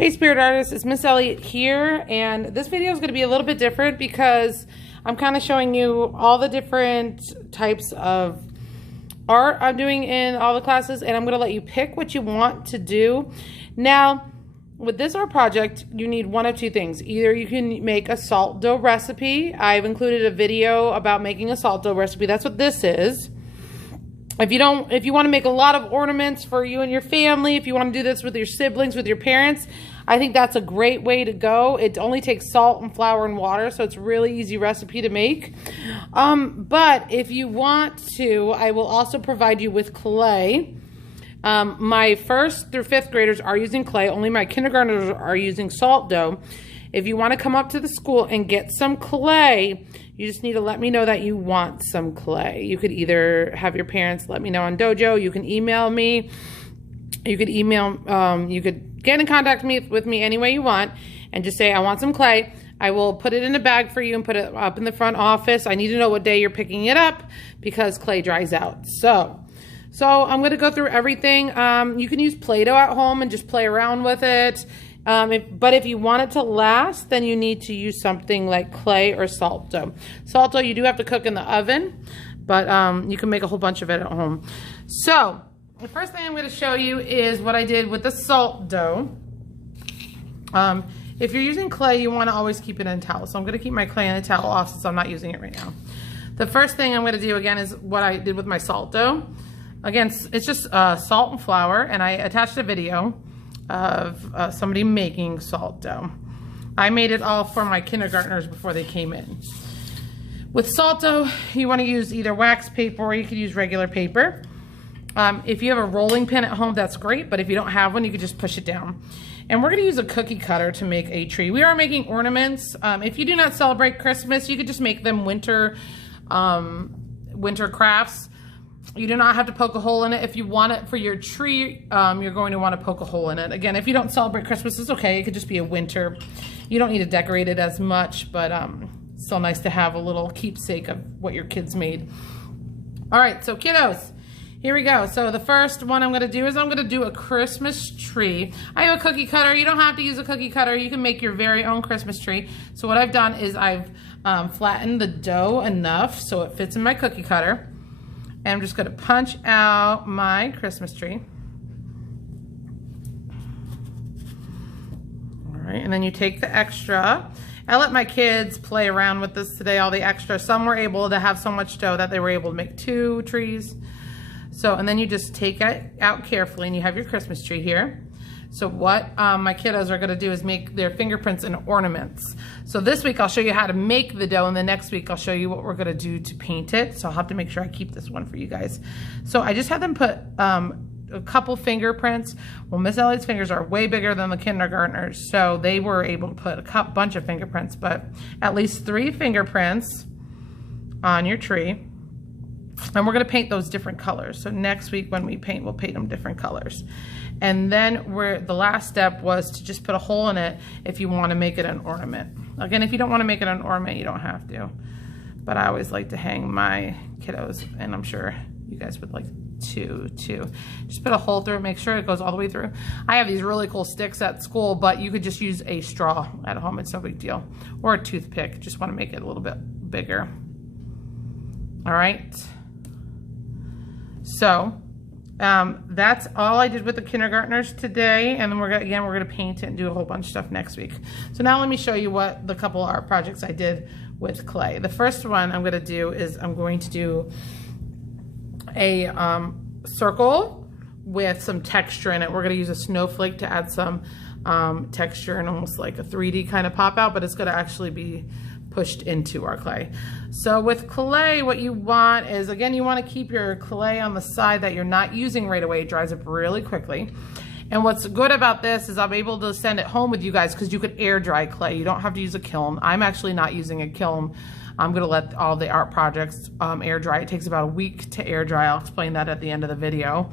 Hey Spirit Artists, it's Miss Elliott here, and this video is going to be a little bit different because I'm kind of showing you all the different types of art I'm doing in all the classes, and I'm going to let you pick what you want to do. Now, with this art project, you need one of two things. Either you can make a salt dough recipe. I've included a video about making a salt dough recipe. That's what this is. If you want to make a lot of ornaments for you and your family, if you want to do this with your siblings, with your parents, I think that's a great way to go. It only takes salt and flour and water, so it's a really easy recipe to make. But if you want to, I will also provide you with clay. My 1st through 5th graders are using clay. Only my kindergartners are using salt dough. If you want to come up to the school and get some clay, you just need to let me know that you want some clay. You could either have your parents let me know on Dojo. You can email me. You could you could get in contact with me any way you want and just say, I want some clay. I will put it in a bag for you and put it up in the front office. I need to know what day you're picking it up because clay dries out. So I'm going to go through everything. You can use Play-Doh at home and just play around with it. But if you want it to last, then you need to use something like clay or salt dough. Salt dough, you do have to cook in the oven, but you can make a whole bunch of it at home. So the first thing I'm going to show you is what I did with the salt dough. If you're using clay, you want to always keep it in a towel. So I'm going to keep my clay in a towel off since I'm not using it right now. The first thing I'm going to do again is what I did with my salt dough. Again, it's just salt and flour, and I attached a video of somebody making salt dough. I made it all for my kindergartners before they came in. With salt dough, you want to use either wax paper or you could use regular paper. If you have a rolling pin at home, that's great, but if you don't have one, you could just push it down. And we're going to use a cookie cutter to make a tree. We are making ornaments. If you do not celebrate Christmas, you could just make them winter crafts. You do not have to poke a hole in it. If you want it for your tree, you're going to want to poke a hole in it. Again, if you don't celebrate Christmas, it's okay. It could just be a winter. You don't need to decorate it as much, but still nice to have a little keepsake of what your kids made. All right, so kiddos, here we go. So the first one I'm going to do is I'm going to do a Christmas tree. I have a cookie cutter. You don't have to use a cookie cutter. You can make your very own Christmas tree. So what I've done is I've flattened the dough enough so it fits in my cookie cutter. And I'm just going to punch out my Christmas tree. All right, and then you take the extra. I let my kids play around with this today, all the extra. Some were able to have so much dough that they were able to make 2 trees. So, and then you just take it out carefully and you have your Christmas tree here. So what my kiddos are going to do is make their fingerprints and ornaments. So this week I'll show you how to make the dough, and the next week I'll show you what we're going to do to paint it. So I'll have to make sure I keep this one for you guys. So I just had them put a couple fingerprints. Well, Miss Elliott's fingers are way bigger than the kindergartners, so they were able to put a bunch of fingerprints, but at least 3 fingerprints on your tree. And we're going to paint those different colors. So next week when we paint, we'll paint them different colors. And then the last step was to just put a hole in it if you want to make it an ornament. Again, if you don't want to make it an ornament, you don't have to. But I always like to hang my kiddos, and I'm sure you guys would like to too. Just put a hole through it, make sure it goes all the way through. I have these really cool sticks at school, but you could just use a straw at home. It's no big deal. Or a toothpick. Just want to make it a little bit bigger. All right. So that's all I did with the kindergartners today, and then we're gonna paint it and do a whole bunch of stuff next week. So now let me show you what the couple art projects I did with clay. The first one I'm gonna do is I'm going to do a circle with some texture in it. We're gonna use a snowflake to add some texture and almost like a 3D kind of pop out, but it's gonna actually be pushed into our clay. So with clay, what you want is, again, you want to keep your clay on the side that you're not using right away. It dries up really quickly. And what's good about this is I'm able to send it home with you guys because you could air dry clay. You don't have to use a kiln. I'm actually not using a kiln. I'm going to let all the art projects air dry. It takes about a week to air dry. I'll explain that at the end of the video.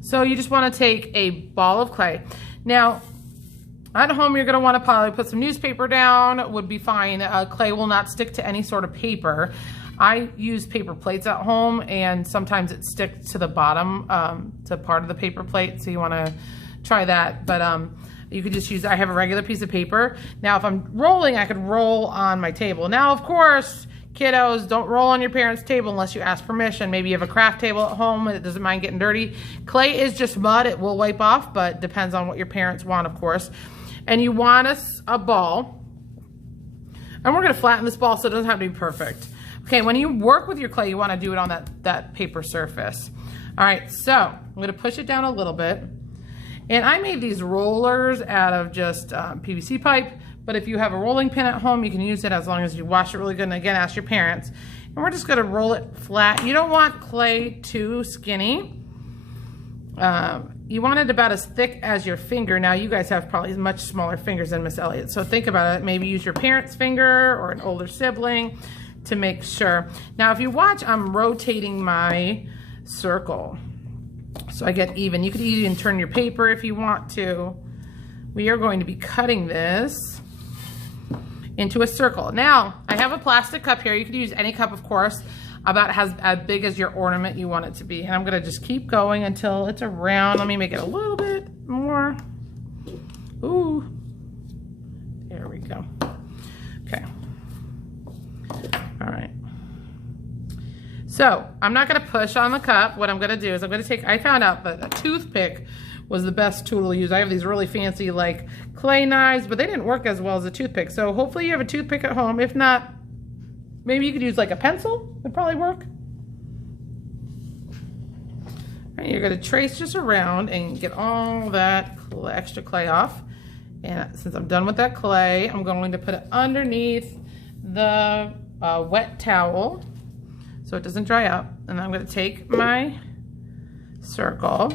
So you just want to take a ball of clay. Now, at home, you're going to want to probably put some newspaper down, would be fine. Clay will not stick to any sort of paper. I use paper plates at home, and sometimes it sticks to the bottom, to part of the paper plate, so you want to try that. But You could just use, I have a regular piece of paper. Now, if I'm rolling, I could roll on my table. Now, of course, kiddos, don't roll on your parents' table unless you ask permission. Maybe you have a craft table at home and it doesn't mind getting dirty. Clay is just mud. It will wipe off, but depends on what your parents want, of course. And you want a ball. And we're going to flatten this ball so it doesn't have to be perfect. Okay, when you work with your clay, you want to do it on that paper surface. All right, so I'm going to push it down a little bit. And I made these rollers out of just PVC pipe. But if you have a rolling pin at home, you can use it as long as you wash it really good. And again, ask your parents. And we're just gonna roll it flat. You don't want clay too skinny. You want it about as thick as your finger. Now you guys have probably much smaller fingers than Miss Elliott. So think about it. Maybe use your parent's finger or an older sibling to make sure. Now if you watch, I'm rotating my circle so I get even. You could even turn your paper if you want to. We are going to be cutting this into a circle. Now, I have a plastic cup here. You could use any cup, of course, about as big as your ornament you want it to be. And I'm gonna just keep going until it's around. Let me make it a little bit more. Ooh, there we go. Okay, all right. So, I'm not gonna push on the cup. What I'm gonna do is I'm gonna take, I found out that a toothpick was the best tool to use. I have these really fancy like clay knives, but they didn't work as well as a toothpick. So hopefully you have a toothpick at home. If not, maybe you could use like a pencil, would probably work. And you're gonna trace just around and get all that extra clay off. And since I'm done with that clay, I'm going to put it underneath the wet towel so it doesn't dry up. And I'm gonna take my circle.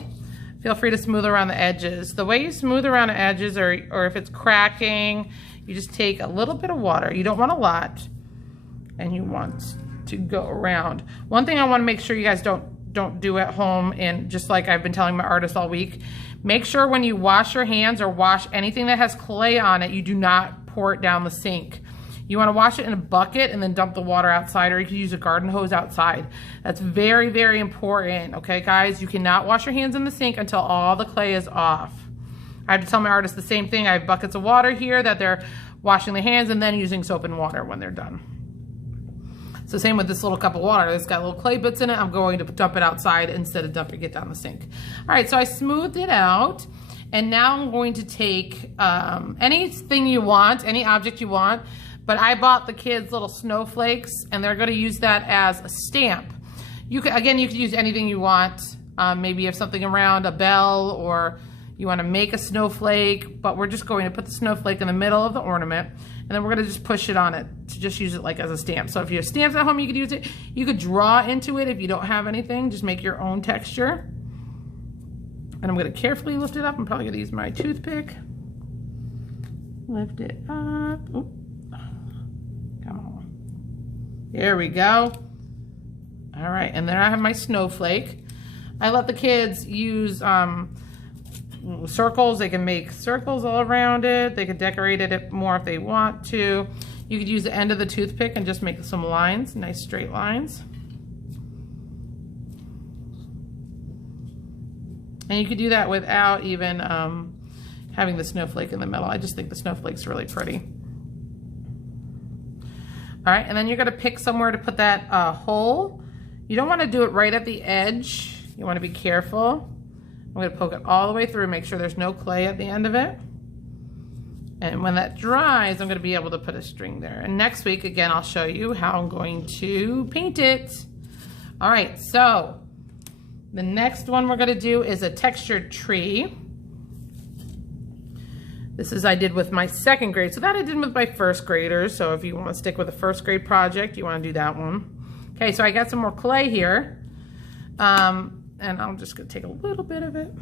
Feel free to smooth around the edges. The way you smooth around the edges, or if it's cracking, you just take a little bit of water. You don't want a lot, and you want to go around. One thing I want to make sure you guys don't do at home, and just like I've been telling my artists all week, make sure when you wash your hands or wash anything that has clay on it, you do not pour it down the sink. You want to wash it in a bucket and then dump the water outside, or you can use a garden hose outside. That's very, very important, okay, guys? You cannot wash your hands in the sink until all the clay is off. I have to tell my artists the same thing. I have buckets of water here that they're washing their hands and then using soap and water when they're done. So same with this little cup of water. It's got little clay bits in it. I'm going to dump it outside instead of dumping it down the sink. All right, so I smoothed it out. And now I'm going to take anything you want, any object you want. But I bought the kids little snowflakes, and they're going to use that as a stamp. You could, again, you could use anything you want. Maybe you have something around, a bell, or you want to make a snowflake, but we're just going to put the snowflake in the middle of the ornament, and then we're going to just push it on it to just use it like as a stamp. So if you have stamps at home, you could use it. You could draw into it if you don't have anything. Just make your own texture. And I'm going to carefully lift it up. I'm probably going to use my toothpick. Lift it up. Oop. Come on. There we go. All right, and then I have my snowflake. I let the kids use circles. They can make circles all around it. They could decorate it more if they want to. You could use the end of the toothpick and just make some lines, nice straight lines. And you could do that without even having the snowflake in the middle. I just think the snowflake's really pretty. All right, and then you're gonna pick somewhere to put that hole. You don't wanna do it right at the edge. You wanna be careful. I'm gonna poke it all the way through, make sure there's no clay at the end of it. And when that dries, I'm gonna be able to put a string there. And next week, again, I'll show you how I'm going to paint it. All right, so the next one we're gonna do is a textured tree. This is I did with my second grade. So that I did with my first graders. So if you want to stick with a first grade project, you want to do that one. Okay, so I got some more clay here. And I'm just gonna take a little bit of it.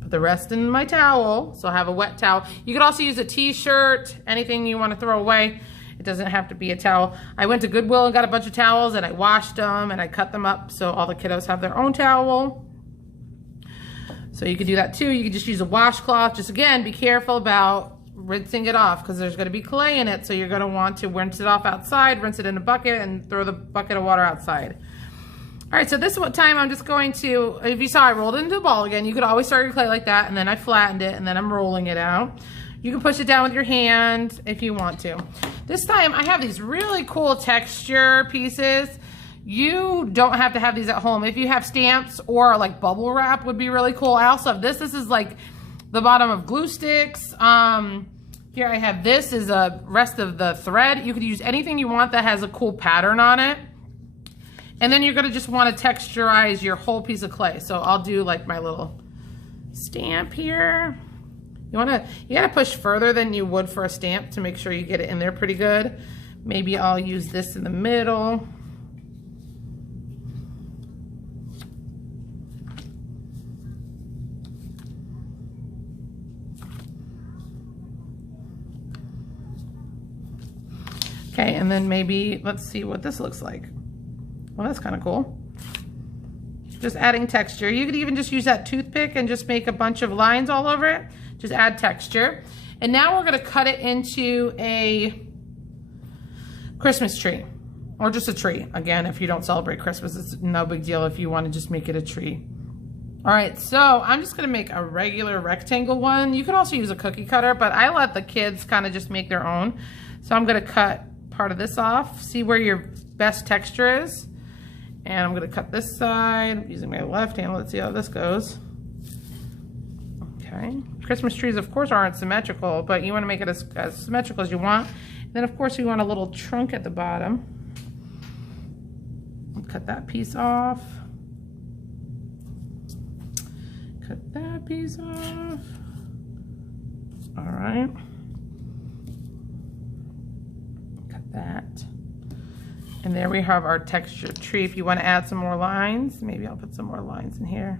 Put the rest in my towel. So I have a wet towel. You could also use a t-shirt, anything you want to throw away. It doesn't have to be a towel. I went to Goodwill and got a bunch of towels and I washed them and I cut them up so all the kiddos have their own towel. So you could do that too. You could just use a washcloth. Just again, be careful about rinsing it off because there's gonna be clay in it. So you're gonna want to rinse it off outside, rinse it in a bucket and throw the bucket of water outside. All right, so this time I'm just going to, if you saw I rolled it into a ball again, you could always start your clay like that, and then I flattened it, and then I'm rolling it out. You can push it down with your hand if you want to. This time I have these really cool texture pieces. You don't have to have these at home. If you have stamps or like bubble wrap would be really cool. I also have this. This is like the bottom of glue sticks. Here I have this is a rest of the thread. You could use anything you want that has a cool pattern on it. And then you're gonna just wanna texturize your whole piece of clay. So I'll do like my little stamp here. You gotta push further than you would for a stamp to make sure you get it in there pretty good. Maybe I'll use this in the middle. Okay, and then maybe, let's see what this looks like. Well, that's kind of cool. Just adding texture. You could even just use that toothpick and just make a bunch of lines all over it. Just add texture. And now we're gonna cut it into a Christmas tree, or just a tree. Again, if you don't celebrate Christmas, it's no big deal if you wanna just make it a tree. All right, so I'm just gonna make a regular rectangle one. You could also use a cookie cutter, but I let the kids kind of just make their own. So I'm gonna cut part of this off, see where your best texture is. And I'm gonna cut this side using my left hand. Let's see how this goes. Okay. Christmas trees, of course, aren't symmetrical, but you wanna make it as symmetrical as you want. And then, of course, you want a little trunk at the bottom. I'll cut that piece off. Cut that piece off. All right. Cut that. And there we have our textured tree. If you want to add some more lines, maybe I'll put some more lines in here.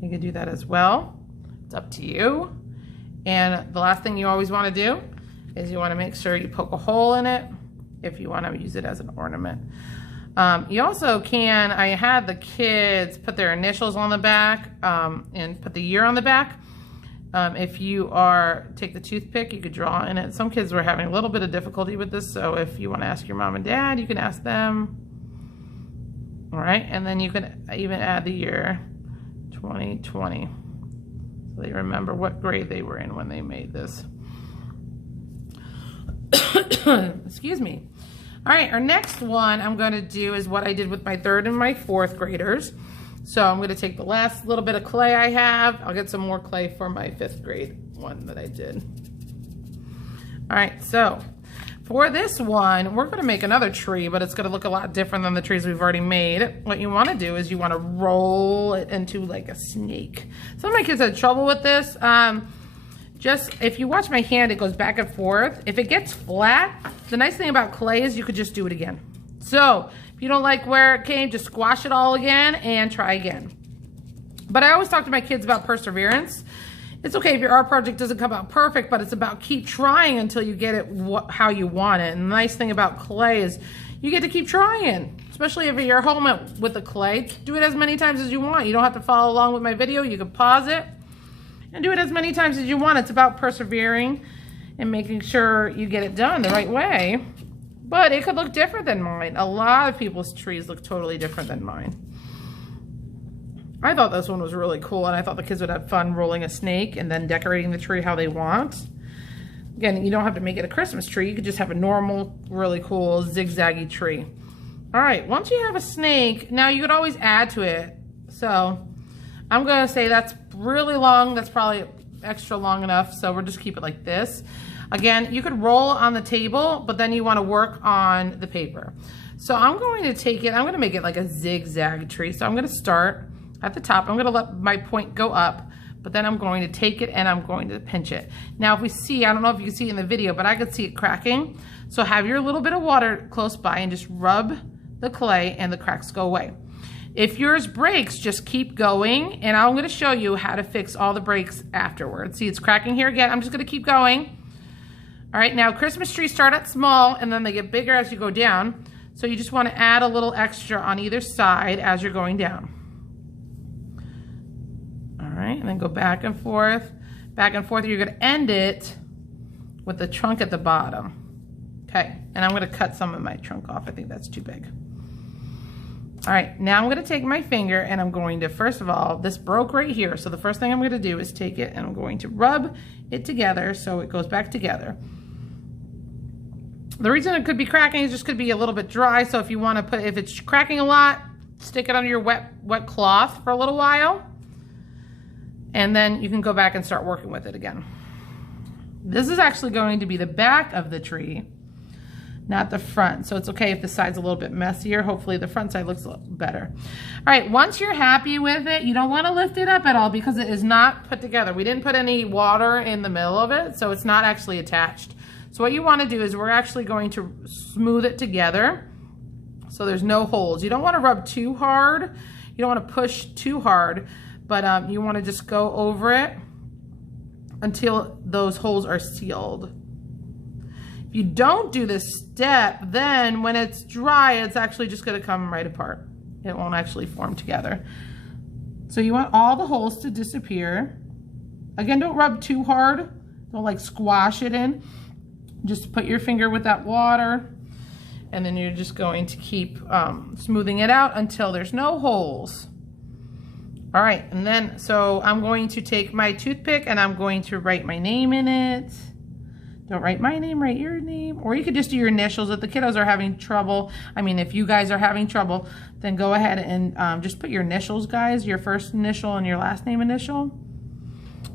You can do that as well. It's up to you. And the last thing you always want to do is you want to make sure you poke a hole in it if you want to use it as an ornament. You also can, I had the kids put their initials on the back and put the year on the back. If you take the toothpick, you could draw in it. Some kids were having a little bit of difficulty with this, so if you want to ask your mom and dad, you can ask them. All right, and then you can even add the year 2020, so they remember what grade they were in when they made this. Excuse me. All right, our next one I'm going to do is what I did with my 3rd and my 4th graders. So I'm going to take the last little bit of clay I have. I'll get some more clay for my 5th grade one that I did. All right, so for this one, we're going to make another tree, but it's going to look a lot different than the trees we've already made. What you want to do is you want to roll it into like a snake. Some of my kids had trouble with this. Just if you watch my hand, it goes back and forth. If it gets flat, the nice thing about clay is you could just do it again. So if you don't like where it came, just squash it all again and try again. But I always talk to my kids about perseverance. It's okay if your art project doesn't come out perfect, but it's about keep trying until you get it how you want it. And the nice thing about clay is you get to keep trying, especially if you're home with the clay. Do it as many times as you want. You don't have to follow along with my video. You can pause it and do it as many times as you want. It's about persevering and making sure you get it done the right way. But it could look different than mine. A lot of people's trees look totally different than mine. I thought this one was really cool, and I thought the kids would have fun rolling a snake and then decorating the tree how they want. Again, you don't have to make it a Christmas tree. You could just have a normal, really cool, zigzaggy tree. All right, once you have a snake, now you could always add to it. So I'm gonna say that's really long. That's probably extra long enough, so we'll just keep it like this. Again, you could roll on the table, but then you want to work on the paper. So I'm going to take it, I'm going to make it like a zigzag tree. So I'm going to start at the top. I'm going to let my point go up, but then I'm going to take it and I'm going to pinch it. Now, if we see, I don't know if you can see it in the video, but I could see it cracking. So have your little bit of water close by and just rub the clay and the cracks go away. If yours breaks, just keep going, and I'm going to show you how to fix all the breaks afterwards. See, it's cracking here again. I'm just going to keep going. All right, now Christmas trees start out small and then they get bigger as you go down. So you just want to add a little extra on either side as you're going down. All right, and then go back and forth. Back and forth. You're going to end it with the trunk at the bottom. Okay, and I'm going to cut some of my trunk off. I think that's too big. All right, now I'm gonna take my finger and I'm going to, first of all, this broke right here. So the first thing I'm gonna do is take it and I'm going to rub it together so it goes back together. The reason it could be cracking is just could be a little bit dry. So if you wanna put, if it's cracking a lot, stick it under your wet cloth for a little while. And then you can go back and start working with it again. This is actually going to be the back of the tree, not the front. So it's okay if the side's a little bit messier. Hopefully the front side looks a little better. All right, once you're happy with it, you don't want to lift it up at all because it is not put together. We didn't put any water in the middle of it, so it's not actually attached. So what you want to do is we're actually going to smooth it together so there's no holes. You don't want to rub too hard. You don't want to push too hard, but you want to just go over it until those holes are sealed. If you don't do this step, then when it's dry, it's actually just gonna come right apart. It won't actually form together. So you want all the holes to disappear. Again, don't rub too hard. Don't like squash it in. Just put your finger with that water and then you're just going to keep smoothing it out until there's no holes. All right, and then, so I'm going to take my toothpick and I'm going to write my name in it. Don't write my name, write your name. Or you could just do your initials. If the kiddos are having trouble, I mean, if you guys are having trouble, then go ahead and just put your initials, guys, your first initial and your last name initial.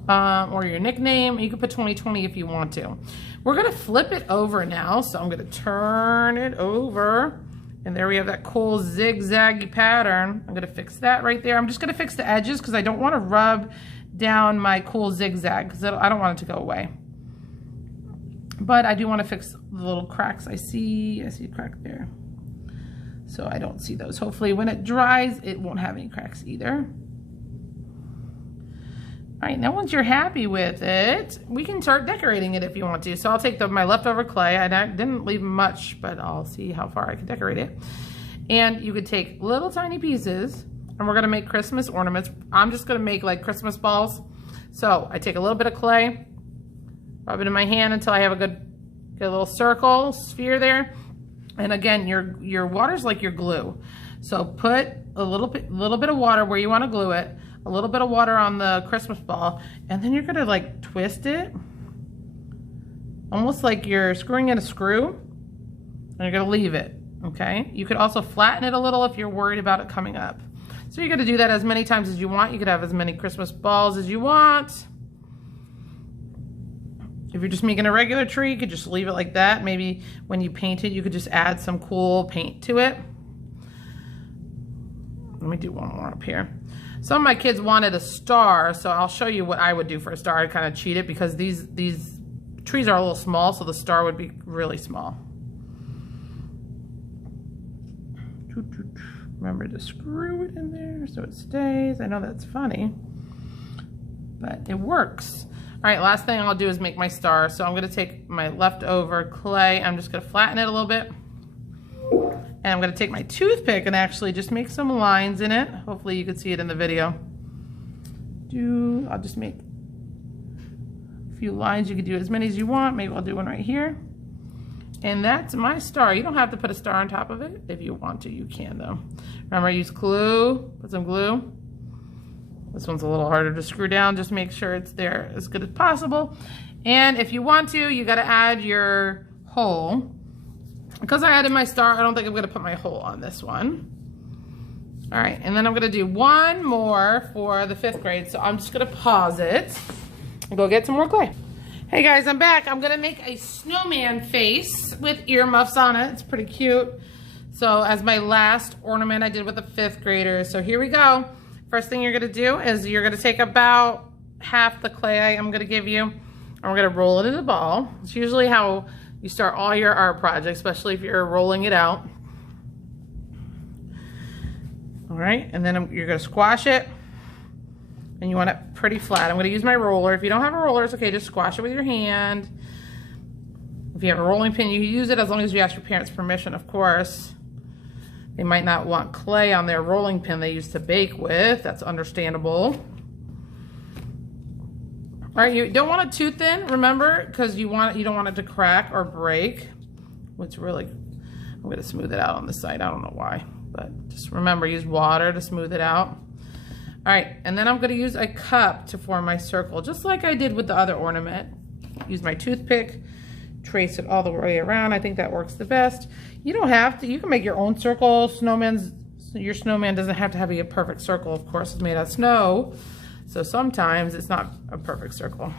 Or your nickname. You can put 2020 if you want to. We're gonna flip it over now, so I'm gonna turn it over. And there we have that cool zigzaggy pattern. I'm gonna fix that right there. I'm just gonna fix the edges because I don't wanna rub down my cool zigzag because I don't want it to go away. But I do wanna fix the little cracks I see a crack there. So I don't see those. Hopefully when it dries, it won't have any cracks either. All right, now once you're happy with it, we can start decorating it if you want to. So I'll take my leftover clay. I didn't leave much, but I'll see how far I can decorate it. And you could take little tiny pieces, and we're gonna make Christmas ornaments. I'm just gonna make like Christmas balls. So I take a little bit of clay, rub it in my hand until I have a good little circle, sphere there. And again, your water's like your glue. So put a little bit of water where you wanna glue it, a little bit of water on the Christmas ball, and then you're gonna like twist it, almost like you're screwing in a screw, and you're gonna leave it, okay? You could also flatten it a little if you're worried about it coming up. So you're gonna do that as many times as you want. You could have as many Christmas balls as you want. If you're just making a regular tree, you could just leave it like that. Maybe when you paint it, you could just add some cool paint to it. Let me do one more up here. Some of my kids wanted a star, so I'll show you what I would do for a star. I'd kind of cheat it because these trees are a little small, so the star would be really small. Remember to screw it in there so it stays. I know that's funny, but it works. All right, last thing I'll do is make my star. So I'm gonna take my leftover clay. I'm just gonna flatten it a little bit. And I'm gonna take my toothpick and actually just make some lines in it. Hopefully you can see it in the video. I'll just make a few lines. You can do as many as you want. Maybe I'll do one right here. And that's my star. You don't have to put a star on top of it. If you want to, you can though. Remember, I use glue, put some glue. This one's a little harder to screw down. Just make sure it's there as good as possible. And if you want to, you gotta add your hole. Because I added my star, I don't think I'm gonna put my hole on this one. All right, and then I'm gonna do one more for the 5th grade. So I'm just gonna pause it and go get some more clay. Hey guys, I'm back. I'm gonna make a snowman face with earmuffs on it. It's pretty cute. So as my last ornament I did with the 5th graders. So here we go. First thing you're gonna do is you're gonna take about half the clay I'm gonna give you, and we're gonna roll it in a ball. It's usually how you start all your art projects, especially if you're rolling it out. All right, and then you're gonna squash it, and you want it pretty flat. I'm gonna use my roller. If you don't have a roller, it's okay, just squash it with your hand. If you have a rolling pin, you can use it as long as you ask your parents' permission, of course. They might not want clay on their rolling pin they used to bake with. That's understandable. All right, you don't want it too thin, remember, because you don't want it to crack or break. I'm gonna smooth it out on this side. I don't know why. but just remember, use water to smooth it out. All right, and then I'm going to use a cup to form my circle, just like I did with the other ornament. Use my toothpick, trace it all the way around. I think that works the best. You don't have to, you can make your own circle. Your snowman doesn't have to have a perfect circle, of course, it's made out of snow. So sometimes it's not a perfect circle.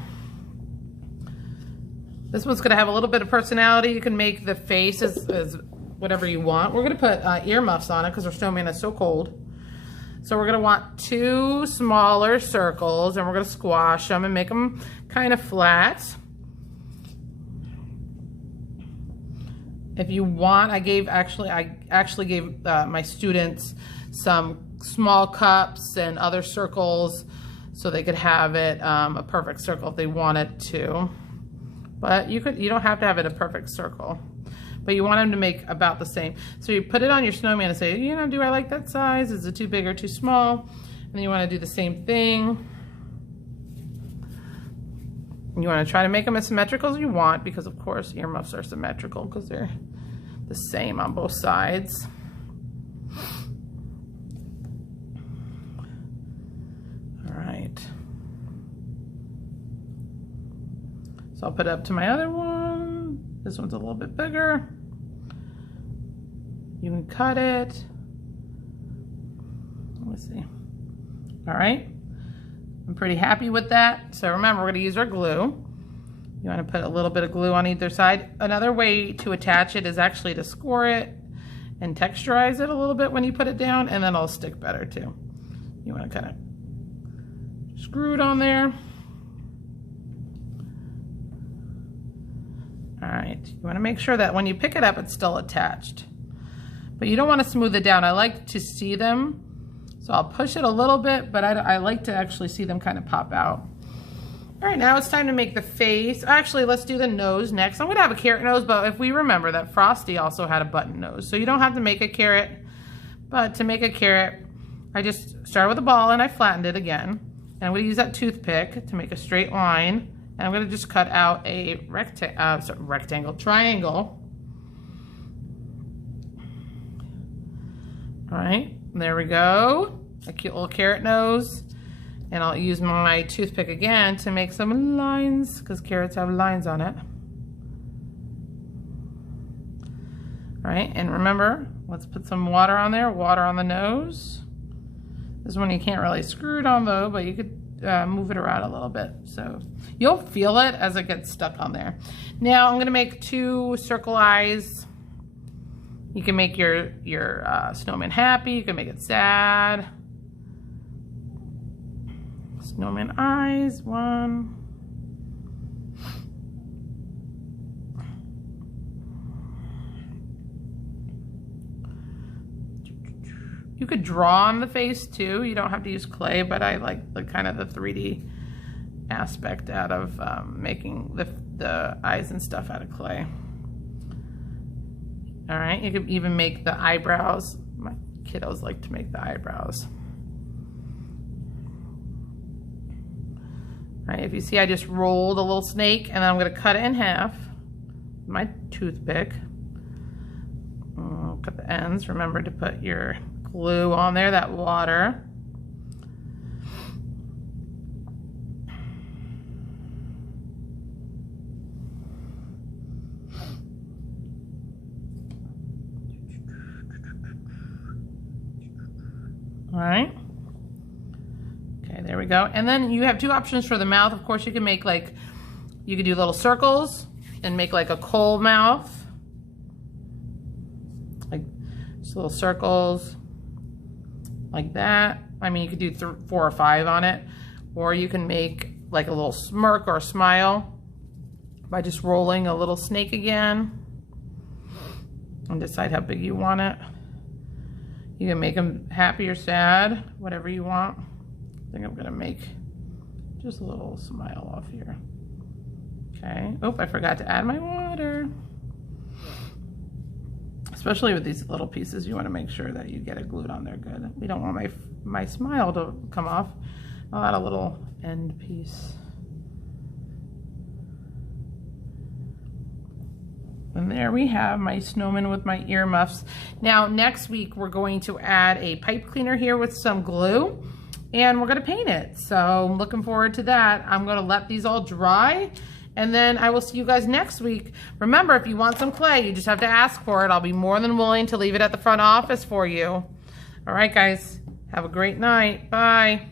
This one's gonna have a little bit of personality. You can make the face as whatever you want. We're gonna put earmuffs on it because our snowman is so cold. So we're gonna want 2 smaller circles and we're gonna squash them and make them kind of flat. If you want, I actually gave my students some small cups and other circles so they could have it a perfect circle if they wanted to. But you don't have to have it a perfect circle, but you want them to make about the same. So you put it on your snowman and say, you know, do I like that size? Is it too big or too small? And then you want to do the same thing. You want to try to make them as symmetrical as you want, because of course earmuffs are symmetrical because they're the same on both sides. All right. So I'll put it up to my other one. This one's a little bit bigger. You can cut it. Let's see. All right. I'm pretty happy with that. So remember, we're going to use our glue. You want to put a little bit of glue on either side. Another way to attach it is actually to score it and texturize it a little bit when you put it down, and then it'll stick better too. You want to kind of screw it on there. All right, you want to make sure that when you pick it up, it's still attached. But you don't want to smooth it down. I like to see them. So I'll push it a little bit, but I like to actually see them kind of pop out. All right, now it's time to make the face. Actually, let's do the nose next. I'm gonna have a carrot nose, but if we remember that Frosty also had a button nose, so you don't have to make a carrot, but to make a carrot, I just started with a ball and I flattened it again. And I'm gonna use that toothpick to make a straight line. And I'm gonna just cut out a triangle. All right, there we go. A cute little carrot nose. And I'll use my toothpick again to make some lines, because carrots have lines on it. All right, and remember, let's put some water on there, water on the nose. This one you can't really screw it on though, but you could move it around a little bit. So you'll feel it as it gets stuck on there. Now I'm gonna make 2 circle eyes. You can make your snowman happy, you can make it sad. Snowman eyes, 1. You could draw on the face too. You don't have to use clay, but I like the kind of the 3D aspect out of making the eyes and stuff out of clay. All right, you could even make the eyebrows. My kiddos like to make the eyebrows. All right, if you see, I just rolled a little snake, and then I'm gonna cut it in half with my toothpick. Cut the ends. Remember to put your glue on there, that water. All right. Okay, there we go. And then you have 2 options for the mouth. Of course, you can make you could do little circles and make like a coal mouth. Like just little circles like that. I mean, you could do 4 or 5 on it. Or you can make like a little smirk or a smile by just rolling a little snake again. And decide how big you want it. You can make them happy or sad, whatever you want. I think I'm gonna make just a little smile off here. Okay, oh, I forgot to add my water. Especially with these little pieces, you wanna make sure that you get it glued on there good. We don't want my smile to come off. I'll add a little end piece. And there we have my snowman with my earmuffs. Now next week we're going to add a pipe cleaner here with some glue, and we're gonna paint it. So I'm looking forward to that. I'm gonna let these all dry, and then I will see you guys next week. Remember, if you want some clay, you just have to ask for it. I'll be more than willing to leave it at the front office for you. All right, guys, have a great night. Bye.